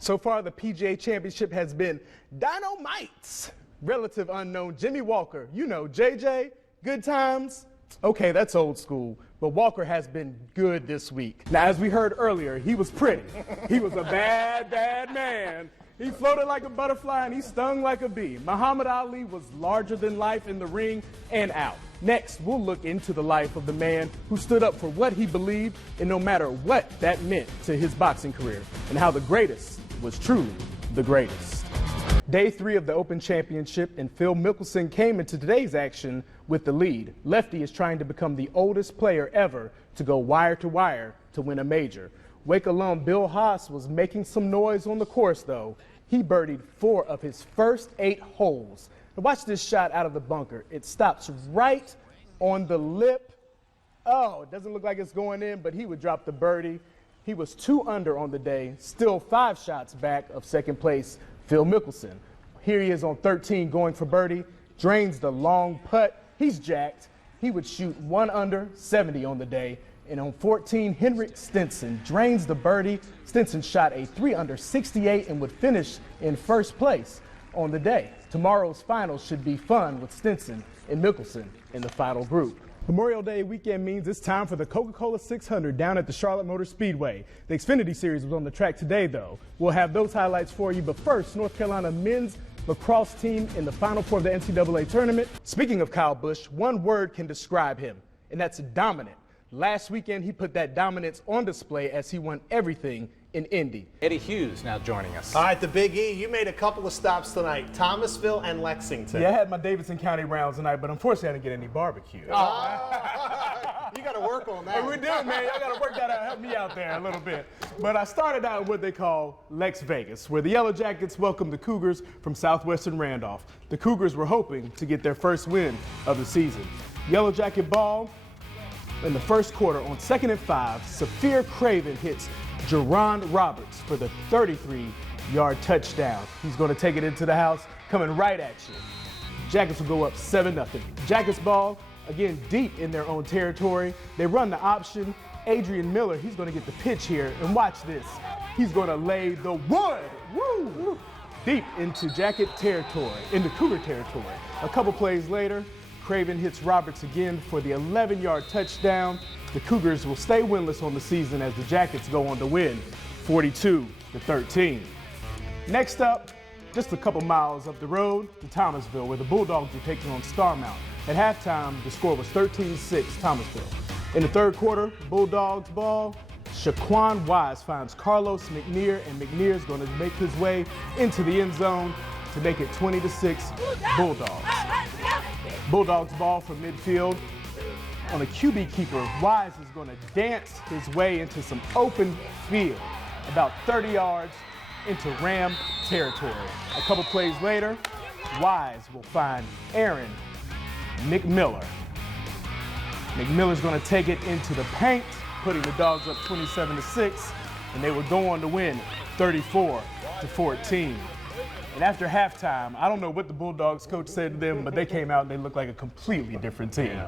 So far, the PGA Championship has been dynamite. Relative unknown Jimmy Walker, you know, JJ, good times. Okay, that's old school, but Walker has been good this week. Now, as we heard earlier, he was pretty. He was a bad, bad man. He floated like a butterfly and he stung like a bee. Muhammad Ali was larger than life in the ring and out. Next, we'll look into the life of the man who stood up for what he believed, and no matter what that meant to his boxing career, and how the greatest was truly the greatest. Day 3 of the Open Championship, and Phil Mickelson came into today's action with the lead. Lefty is trying to become the oldest player ever to go wire to win a major. Wake alum Bill Haas was making some noise on the course, though. He birdied 4 of his first 8 holes. Now watch this shot out of the bunker. It stops right on the lip. Oh, it doesn't look like it's going in, but he would drop the birdie. He was 2 under on the day, still 5 shots back of second place, Phil Mickelson. Here he is on 13 going for birdie, drains the long putt. He's jacked. He would shoot 1 under, 70 on the day. And on 14, Henrik Stenson drains the birdie. Stenson shot a 3 under, 68 and would finish in first place on the day. Tomorrow's finals should be fun with Stenson and Mickelson in the final group. Memorial Day weekend means it's time for the Coca-Cola 600 down at the Charlotte Motor Speedway. The Xfinity Series was on the track today, though. We'll have those highlights for you, but first, North Carolina men's lacrosse team in the Final Four of the NCAA tournament. Speaking of Kyle Busch, one word can describe him, and that's dominant. Last weekend, he put that dominance on display as he won everything in Indy. Eddie Hughes now joining us. All right, the Big E, you made a couple of stops tonight, Thomasville and Lexington. Yeah, I had my Davidson County rounds tonight, but unfortunately I didn't get any barbecue. You got to work on that. We do, man. Y'all got to work that out, help me out there a little bit. But I started out in what they call Lex Vegas, where the Yellow Jackets welcomed the Cougars from Southwestern Randolph. The Cougars were hoping to get their first win of the season. Yellow Jacket ball in the first quarter on 2nd and 5, Saphir Craven hits Jerron Roberts for the 33-yard touchdown. He's going to take it into the house, coming right at you. Jackets will go up 7-0. Jackets ball, again, deep in their own territory. They run the option. Adrian Miller, he's going to get the pitch here, and watch this. He's going to lay the wood, woo, deep into Jacket territory, into Cougar territory. A couple plays later, Craven hits Roberts again for the 11-yard touchdown. The Cougars will stay winless on the season as the Jackets go on to win 42-13. Next up, just a couple miles up the road to Thomasville, where the Bulldogs are taking on Starmount. At halftime, the score was 13-6 Thomasville. In the third quarter, Bulldogs ball, Shaquan Wise finds Carlos McNear, and McNear is going to make his way into the end zone to make it 20-6 Bulldogs. Bulldogs ball from midfield. On a QB keeper, Wise is going to dance his way into some open field, about 30 yards into Ram territory. A couple plays later, Wise will find Aaron McMiller. McMiller's going to take it into the paint, putting the Dogs up 27-6, and they would go on to win 34-14. And after halftime, I don't know what the Bulldogs coach said to them, but they came out and they looked like a completely different team.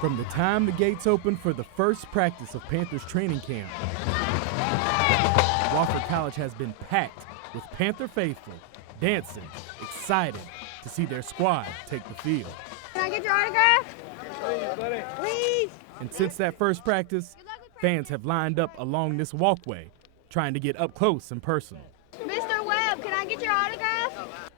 From the time the gates opened for the first practice of Panthers training camp, Wofford College has been packed with Panther faithful, dancing, excited to see their squad take the field. Can I get your autograph? Please, buddy. Please. And since that first practice, fans have lined up along this walkway, trying to get up close and personal. Mr. Webb, can I get your autograph?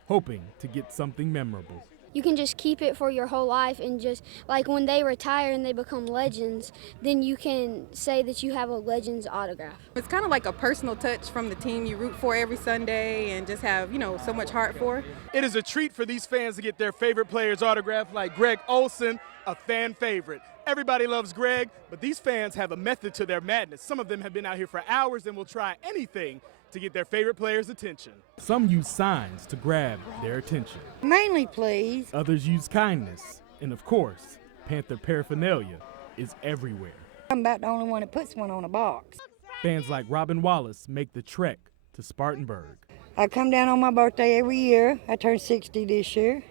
Hoping to get something memorable. You can just keep it for your whole life, and just like when they retire and they become legends, then you can say that you have a Legends autograph. It's kind of like a personal touch from the team you root for every Sunday and just have, so much heart for. It is a treat for these fans to get their favorite players autographed, like Greg Olson, a fan favorite. Everybody loves Greg, but these fans have a method to their madness. Some of them have been out here for hours and will try anything to get their favorite players' attention. Some use signs to grab their attention. Mainly, please. Others use kindness. And of course, Panther paraphernalia is everywhere. I'm about the only one that puts one on a box. Fans like Robin Wallace make the trek to Spartanburg. I come down on my birthday every year. I turned 60 this year.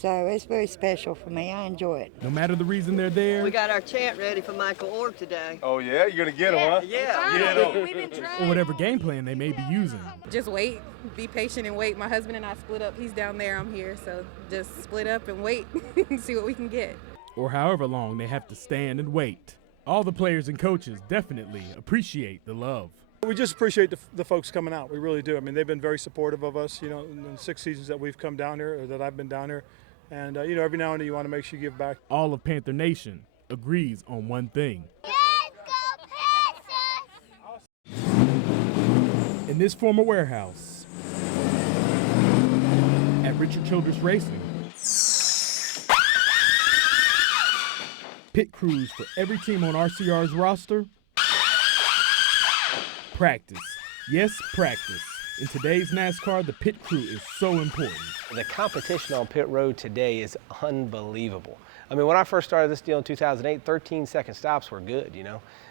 So it's very special for me. I enjoy it. No matter the reason they're there, We got our chant ready for Michael Orb today. Oh, yeah? You're going to get him, huh? Yeah. or whatever game plan they may be using. Just wait, be patient and wait. My husband and I split up. He's down there, I'm here, so just split up and wait and see what we can get. Or however long they have to stand and wait. All the players and coaches definitely appreciate the love. We just appreciate the folks coming out. We really do. I mean, they've been very supportive of us, in the 6 seasons that we've come down here, or that I've been down here. And, every now and then you want to make sure you give back. All of Panther Nation agrees on one thing. In this former warehouse at Richard Childress Racing, pit crews for every team on RCR's roster practice. Yes, practice. In today's NASCAR, the pit crew is so important. The competition on pit road today is unbelievable. I mean, when I first started this deal in 2008, 13-second stops were good,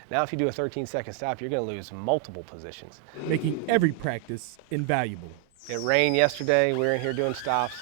Now if you do a 13-second stop, you're going to lose multiple positions. Making every practice invaluable. It rained yesterday. We were in here doing stops.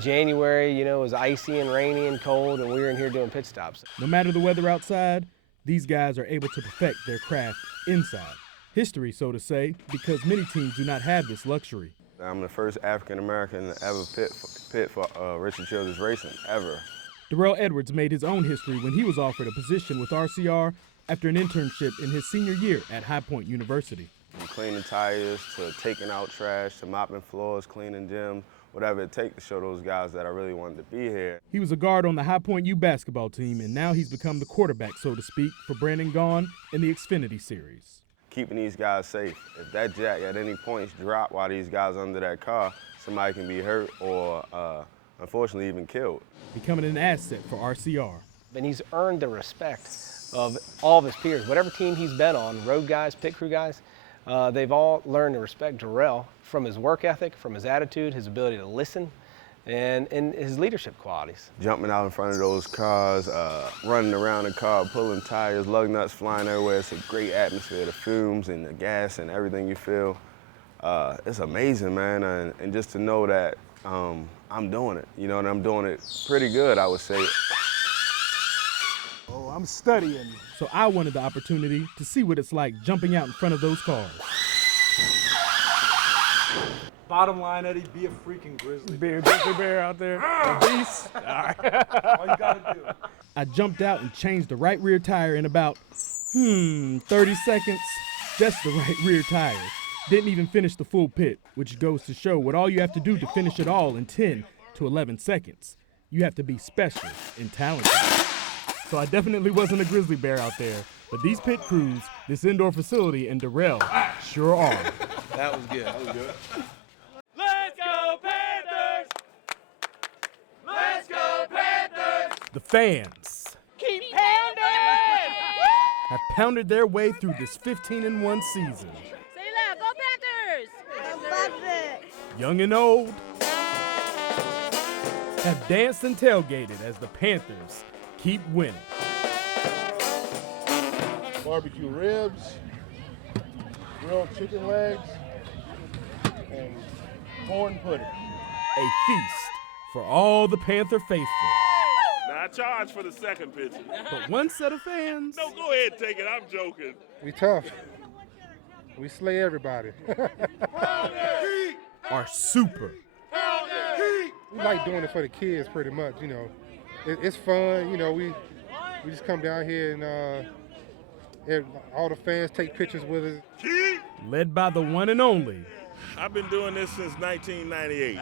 January, it was icy and rainy and cold, and we were in here doing pit stops. No matter the weather outside, these guys are able to perfect their craft inside. History, so to say, because many teams do not have this luxury. I'm the first African-American to ever pit for Richard Childress Racing, ever. Darrell Edwards made his own history when he was offered a position with RCR after an internship in his senior year at High Point University. From cleaning tires to taking out trash to mopping floors, cleaning gyms, whatever it takes to show those guys that I really wanted to be here. He was a guard on the High Point U basketball team, and now he's become the quarterback, so to speak, for Brandon Gaughan in the Xfinity Series. Keeping these guys safe. If that jack at any point drop while these guys are under that car, somebody can be hurt or unfortunately even killed. Becoming an asset for RCR. And he's earned the respect of all of his peers. Whatever team he's been on, road guys, pit crew guys, they've all learned to respect Darrell from his work ethic, from his attitude, his ability to listen, and his leadership qualities. Jumping out in front of those cars, running around the car, pulling tires, lug nuts flying everywhere. It's a great atmosphere, the fumes and the gas and everything you feel. It's amazing, man, and just to know that I'm doing it, and I'm doing it pretty good, I would say. Oh, I'm studying. So I wanted the opportunity to see what it's like jumping out in front of those cars. Bottom line, Eddie, be a freaking grizzly. Be a grizzly bear out there. Beast. All right. All you gotta do. I jumped out and changed the right rear tire in about, 30 seconds. Just the right rear tire. Didn't even finish the full pit, which goes to show what all you have to do to finish it all in 10 to 11 seconds. You have to be special and talented. So I definitely wasn't a grizzly bear out there, but these pit crews, this indoor facility, and Darrell sure are. That was good. Let's go Panthers! Let's go Panthers! The fans Keep pounding! have pounded their way through this 15-1 season. Say that, go Panthers! Young and old have danced and tailgated as the Panthers keep winning. Barbecue ribs, grilled chicken legs, and corn pudding. A feast for all the Panther faithful. Now I charge for the second pitch. But one set of fans No, go ahead and take it. I'm joking. We tough. We slay everybody. are super. We like doing it for the kids pretty much, It's fun, we just come down here and all the fans take pictures with us. Led by the one and only I've been doing this since 1998.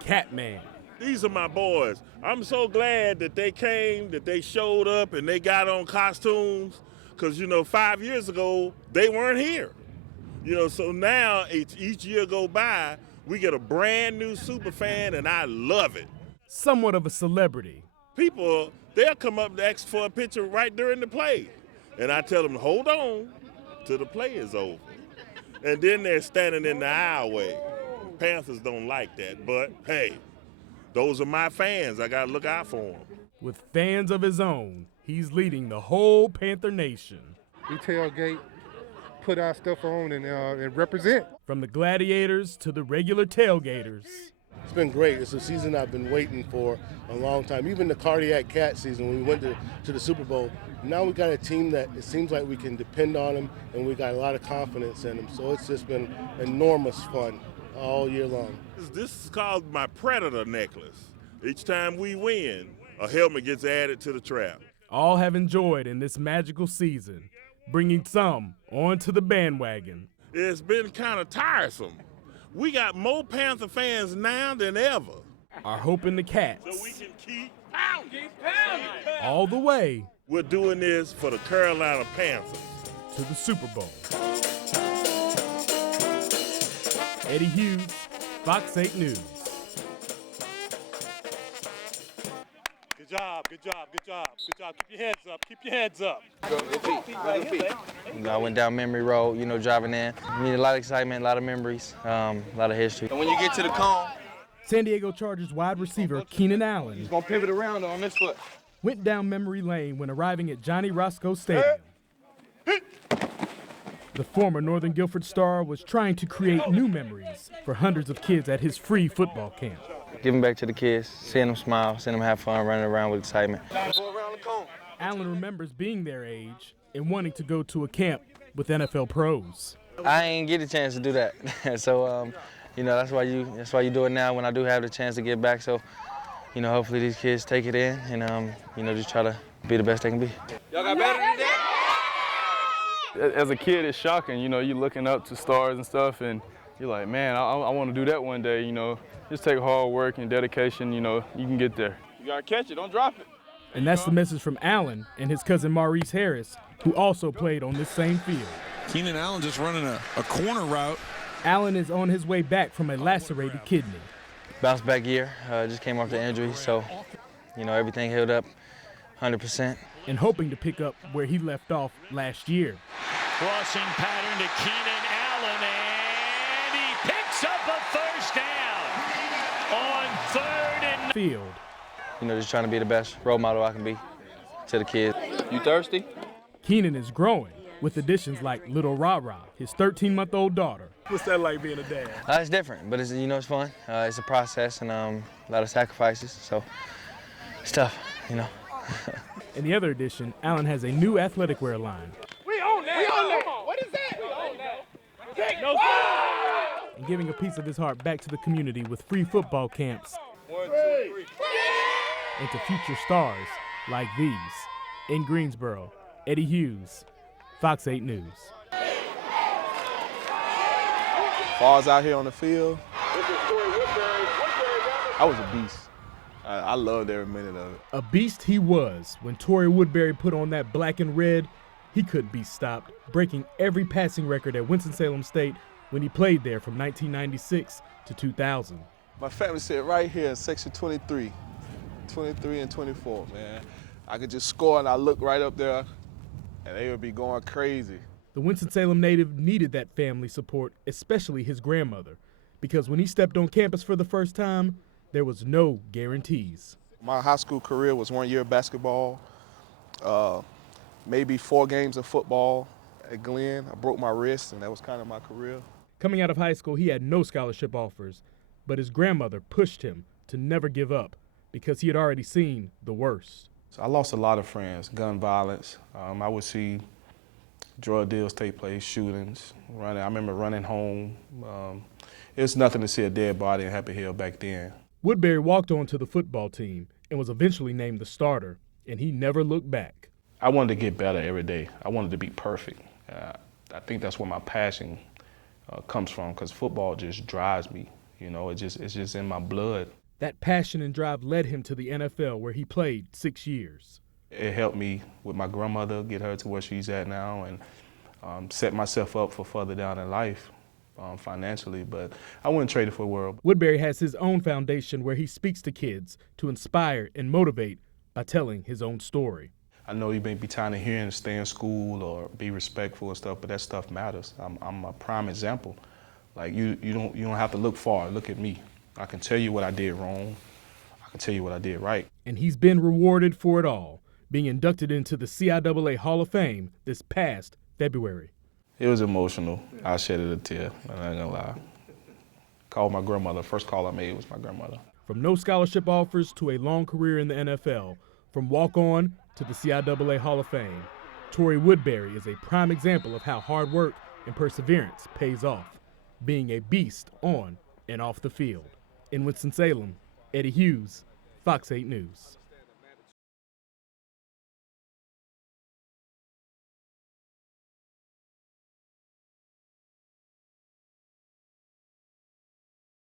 Catman. These are my boys. I'm so glad that they came, that they showed up, and they got on costumes. Because, 5 years ago, they weren't here. So now each year go by, we get a brand new super fan, and I love it. Somewhat of a celebrity. People, they'll come up and ask for a picture right during the play. And I tell them, hold on till the play is over. And then they're standing in the aisleway. Panthers don't like that, but hey, those are my fans. I gotta look out for them. With fans of his own, he's leading the whole Panther Nation. We tailgate, put our stuff on, and represent. From the gladiators to the regular tailgaters. It's been great. It's a season I've been waiting for a long time. Even the cardiac cat season when we went to the Super Bowl. Now we got a team that it seems like we can depend on them, and we got a lot of confidence in them. So it's just been enormous fun all year long. This is called my Predator necklace. Each time we win, a helmet gets added to the trap. All have enjoyed in this magical season, bringing some onto the bandwagon. It's been kind of tiresome. We got more Panther fans now than ever. Our hope in the Cats. So we can keep pounding. All the way. We're doing this for the Carolina Panthers. To the Super Bowl. Eddie Hughes, Fox 8 News. Good job, good job, good job, good job. Keep your heads up, keep your heads up. I went down memory road, driving in. A lot of excitement, a lot of memories, a lot of history. And when you get to the cone, San Diego Chargers wide receiver Keenan Allen. he's gonna pivot around on this foot. Went down memory lane when arriving at Johnny Roscoe Stadium. The former Northern Guilford star was trying to create new memories for hundreds of kids at his free football camp. Giving back to the kids, seeing them smile, seeing them have fun, running around with excitement. Allen remembers being their age and wanting to go to a camp with NFL pros. I ain't get a chance to do that, so that's why you do it now when I do have the chance to get back. So, hopefully these kids take it in and just try to be the best they can be. Y'all got better than that? As a kid, it's shocking. You're looking up to stars and stuff, and you're like, man, I want to do that one day. Just take hard work and dedication. You can get there. You gotta catch it, don't drop it. And that's the message from Allen and his cousin Maurice Harris, who also played on this same field. Keenan Allen just running a corner route. Allen is on his way back from a lacerated kidney. Bounce back year, just came off the injury, so everything healed up 100%. And hoping to pick up where he left off last year. Crossing pattern to Keenan Allen, and he picks up a first down on 3rd and field. Just trying to be the best role model I can be to the kids. You thirsty? Keenan is growing with additions like Little Ra-Ra, his 13-month-old daughter. What's that like being a dad? It's different, but it's fun. It's a process and a lot of sacrifices, so it's tough, In the other edition, Allen has a new athletic wear line. We own that! We own that! What is that? We own that! No foul! And giving a piece of his heart back to the community with free football camps. 1, 2, 3. And to future stars like these. In Greensboro, Eddie Hughes, Fox 8 News. Falls out here on the field, I was a beast. I loved every minute of it. A beast he was when Torrey Woodbury put on that black and red. He couldn't be stopped, breaking every passing record at Winston-Salem State when he played there from 1996 to 2000. My family sit right here in section 23 and 24, man. I could just score and I look right up there and they would be going crazy. The Winston-Salem native needed that family support, especially his grandmother, because when he stepped on campus for the first time, there was no guarantees. My high school career was 1 year of basketball, maybe 4 games of football at Glenn. I broke my wrist, and that was kind of my career. Coming out of high school, he had no scholarship offers, but his grandmother pushed him to never give up because he had already seen the worst. So I lost a lot of friends, gun violence. I would see drug deals take place, shootings, running. I remember running home. It was nothing to see a dead body in Happy Hill back then. Woodbury walked on to the football team and was eventually named the starter, and he never looked back. I wanted to get better every day. I wanted to be perfect. I think that's where my passion comes from, because football just drives me. It's just in my blood. That passion and drive led him to the NFL, where he played 6 years. It helped me with my grandmother, get her to where she's at now, and set myself up for further down in life. Financially, but I wouldn't trade it for the world. Woodbury has his own foundation where he speaks to kids to inspire and motivate by telling his own story. I know you may be tired of hearing stay in school or be respectful and stuff, but that stuff matters. I'm a prime example. Like you don't have to look far. Look at me. I can tell you what I did wrong. I can tell you what I did right. And he's been rewarded for it all, being inducted into the CIAA Hall of Fame this past February. It was emotional. I shedded a tear, I'm not gonna lie. called my grandmother. First call I made was my grandmother. From no scholarship offers to a long career in the NFL, from walk-on to the CIAA Hall of Fame, Torrey Woodbury is a prime example of how hard work and perseverance pays off, being a beast on and off the field. In Winston-Salem, Eddie Hughes, Fox 8 News.